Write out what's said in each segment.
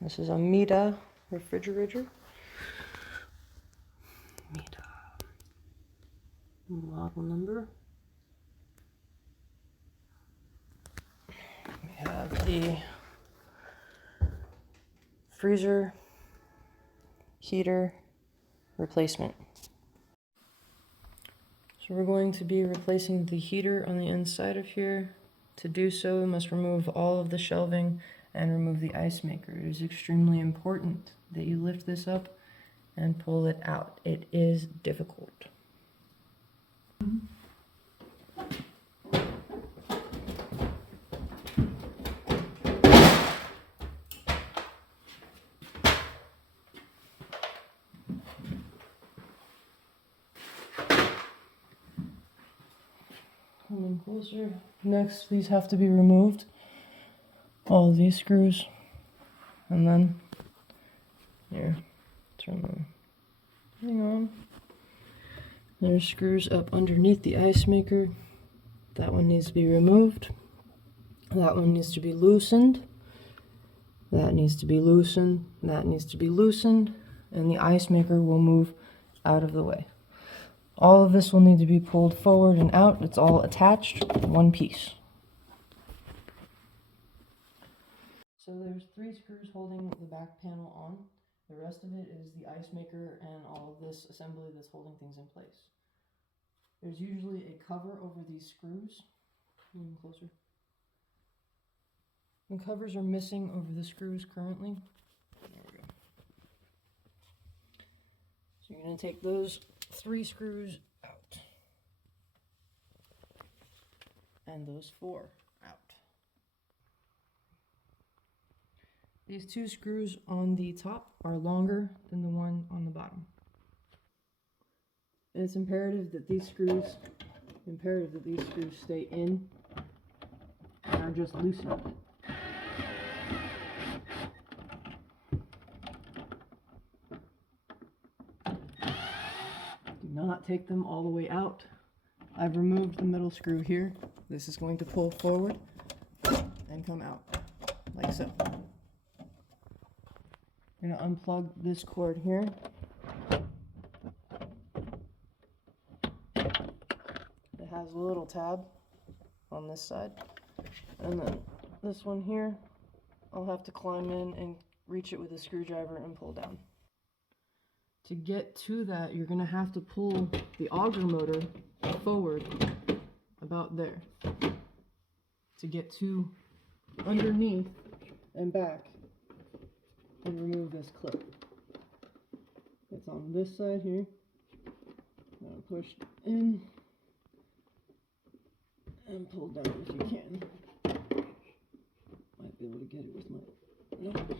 This is a MIDEA refrigerator. MIDEA. Model number. We have the freezer heater replacement. So we're going to be replacing the heater on the inside of here. To do so, we must remove all of the shelving and remove the ice maker. It is extremely important that you lift this up and pull it out. It is difficult. Coming closer. Next, these have to be removed. All of these screws. And then, here, turn the thing on. There's screws up underneath the ice maker. That one needs to be removed. That one needs to be loosened. That needs to be loosened. That needs to be loosened. And the ice maker will move out of the way. All of this will need to be pulled forward and out. It's all attached in one piece. So there's 3 screws holding the back panel on. The rest of it is the ice maker and all of this assembly that's holding things in place. There's usually a cover over these screws. Closer. The covers are missing over the screws currently. There we go. So you're going to take those 3 screws out. And those 4 out. These 2 screws on the top are longer than the one on the bottom. It's imperative that these screws stay in and are just loosened. Do not take them all the way out. I've removed the middle screw here. This is going to pull forward and come out, like so. I'm going to unplug this cord here. It has a little tab on this side. And then this one here, I'll have to climb in and reach it with a screwdriver and pull down. To get to that, you're going to have to pull the auger motor forward about there to get to underneath and back and remove this clip. It's on this side here. Now push in and pull down if you can. Might be able to get it with my... Nope.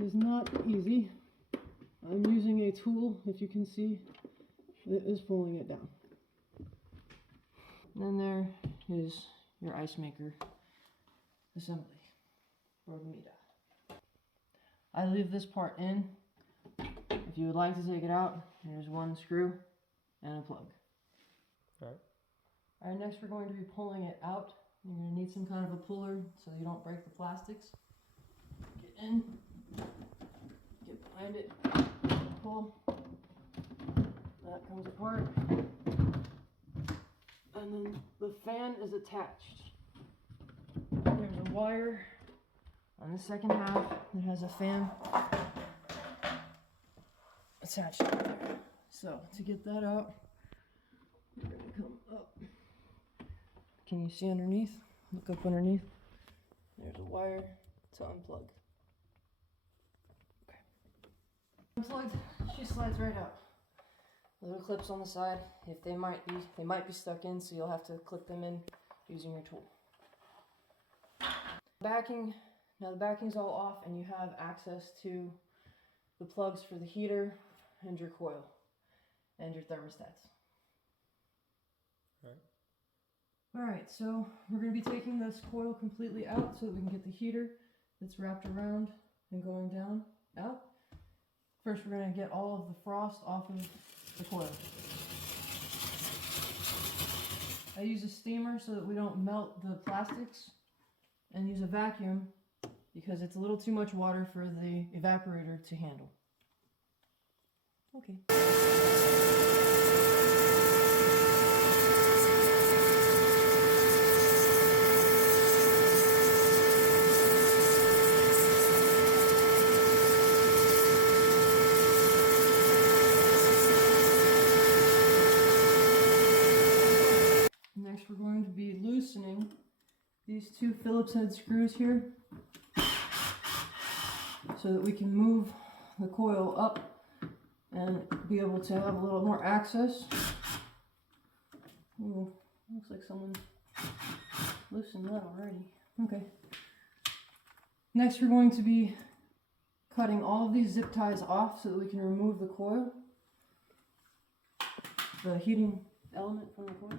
It's not easy. I'm using a tool, if you can see, that is pulling it down. And then there is your ice maker assembly for the MIDEA. I leave this part in. If you would like to take it out, there's 1 screw and a plug. Alright, next we're going to be pulling it out. You're going to need some kind of a puller so you don't break the plastics. Get in, get behind it, pull. That comes apart. And then the fan is attached. There's a wire on the second half that has a fan attached to it there. So to get that out, we're going to come up. Can you see underneath? Look up underneath. There's a wire to unplug. Okay. Unplugged, she slides right out. Little clips on the side. If they might be stuck in, so you'll have to clip them in using your tool. Backing. Now the backing's all off and you have access to the plugs for the heater and your coil and your thermostats. Alright, so we're going to be taking this coil completely out so that we can get the heater that's wrapped around and going down out. First we're going to get all of the frost off of the coil. I use a steamer so that we don't melt the plastics, and use a vacuum because it's a little too much water for the evaporator to handle. Okay. Next, we're going to be loosening these two Phillips head screws here so that we can move the coil up and be able to have a little more access. Ooh, looks like someone loosened that already. Okay. Next, we're going to be cutting all of these zip ties off so that we can remove the coil, the heating element from the coil.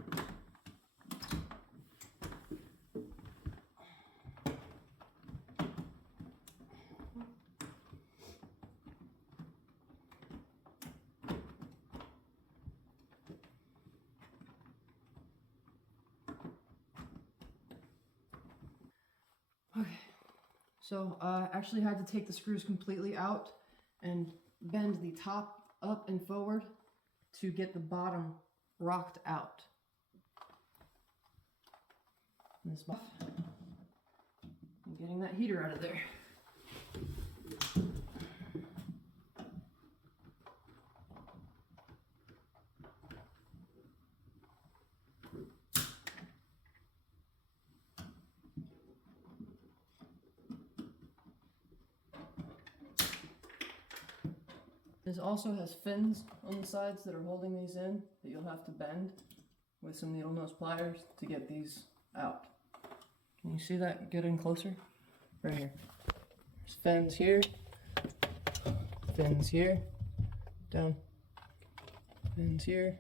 Okay, so I actually had to take the screws completely out and bend the top up and forward to get the bottom rocked out. And getting that heater out of there. This also has fins on the sides that are holding these in that you'll have to bend with some needle nose pliers to get these out. Can you see that getting closer? Right here. There's fins here, down, fins here.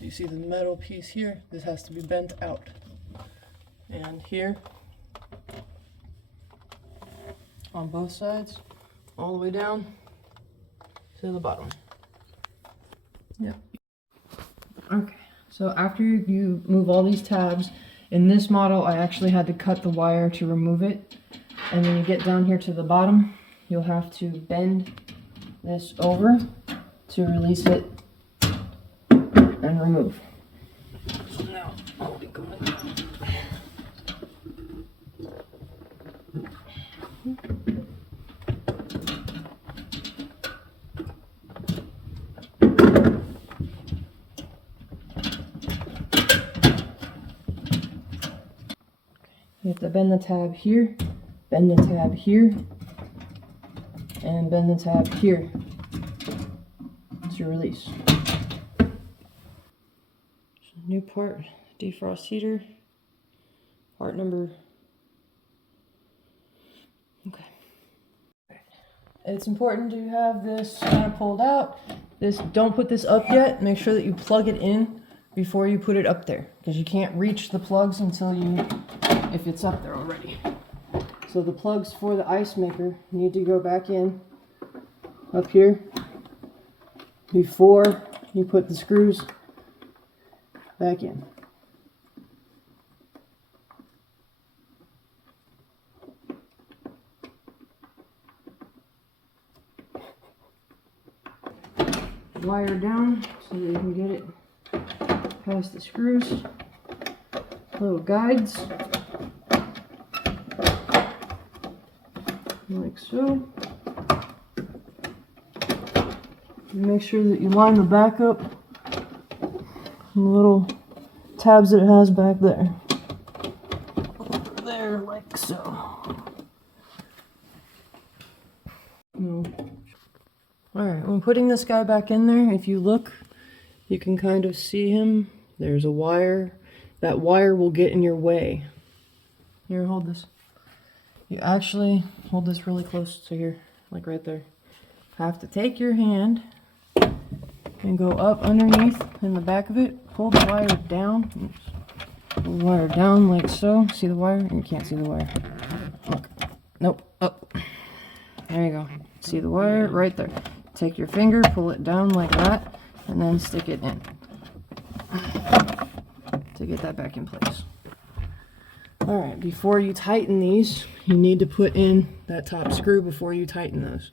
You see the metal piece here? This has to be bent out. And here, on both sides, all the way down to the bottom. Yep. Okay, so after you move all these tabs, in this model I actually had to cut the wire to remove it, and when you get down here to the bottom you'll have to bend this over to release it and remove. So now I'll be going down. You have to bend the tab here, bend the tab here, and bend the tab here to release. New part, defrost heater, part number. Okay. It's important to have this kind of pulled out. Don't put this up yet. Make sure that you plug it in before you put it up there, because you can't reach the plugs until if it's up there already. So the plugs for the ice maker need to go back in up here before you put the screws back in. Wire down so that you can get it past the screws. Little guides, like so. Make sure that you line the back up and the little tabs that it has back there. There, like so. No. Alright, when putting this guy back in there, if you look, you can kind of see him. There's a wire. That wire will get in your way. Here, hold this. You actually hold this really close to here, like right there. Have to take your hand and go up underneath in the back of it. Pull the wire down. Oops. Pull the wire down like so. See the wire? You can't see the wire. Look. Nope. Up. There you go. See the wire? Right there. Take your finger, pull it down like that, and then stick it in to get that back in place. Alright, before you tighten these, you need to put in that top screw before you tighten those.